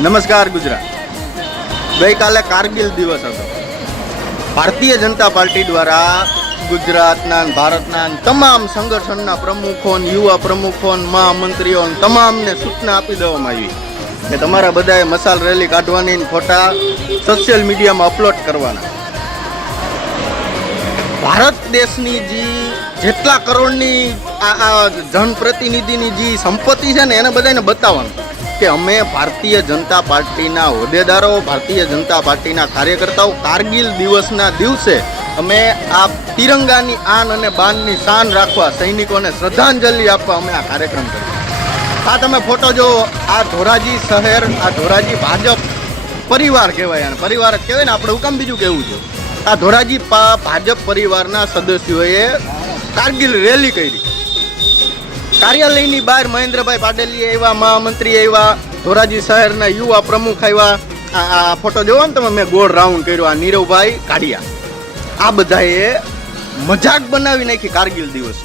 નમસ્કાર ગુજરાત. ગઈકાલે કારગિલ દિવસ હતો. ભારતીય જનતા પાર્ટી દ્વારા ગુજરાતના ભારતના તમામ સંગઠનના પ્રમુખો યુવા પ્રમુખો મહામંત્રીઓ તમામને સૂચના આપી દેવામાં આવી કે તમારા બધાએ મસાલ રેલી કાઢવાની ફોટા સોશિયલ મીડિયામાં અપલોડ કરવાના. ભારત દેશની જે જેટલા કરોડની આ જનપ્રતિનિધિની જે સંપત્તિ છે ને, એને બધાને બતાવવાનું. કે અમે ભારતીય જનતા પાર્ટીના હોદ્દેદારો, ભારતીય જનતા પાર્ટીના કાર્યકર્તાઓ કારગિલ દિવસના દિવસે અમે આ તિરંગાની આન અને બાનની શાન રાખવા સૈનિકોને શ્રદ્ધાંજલિ આપવા અમે આ કાર્યક્રમ કર્યો આ તમે ફોટો જો આ ધોરાજી શહેર, આ ધોરાજી ભાજપ પરિવાર કહેવાય અને પરિવાર જ કહેવાય ને, આપણે હુકમ બીજું કેવું છે? આ ધોરાજી ભાજપ પરિવારના સદસ્યોએ કારગિલ રેલી કરી. કાર્યાલયની બહાર મહેન્દ્રભાઈ પાટેલી આવ્યા મહામંત્રી આવ્યા ધોરાજી શહેરના યુવા પ્રમુખ આવ્યા. આ ફોટો જોવો ને તમે, મેં ગોળ રાઉન્ડ કર્યો. આ નીરવભાઈ કાઢિયા. આ બધાએ મજાક બનાવી નાખી કારગિલ દિવસ.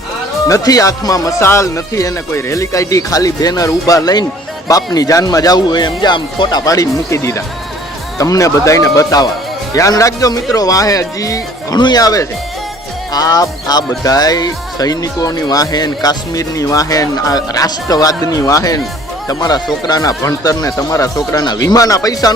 નથી હાથમાં મસાલ, નથી એને કોઈ રેલી કાઢી, ખાલી બેનર ઊભા લઈને બાપની જાનમાં જવું હોય એમ જે આમ ફોટા પાડીને મૂકી દીધા. તમને બધાને બતાવવા. ધ્યાન રાખજો મિત્રો, વાહે હજી ઘણું આવે છે. આ આ બધાય સૈનિકોની વાહેન, કાશ્મીરની વાહેન, આ રાષ્ટ્રવાદની વાહેન, તમારા છોકરાના ભણતરને, તમારા છોકરાના વીમાના પૈસાનો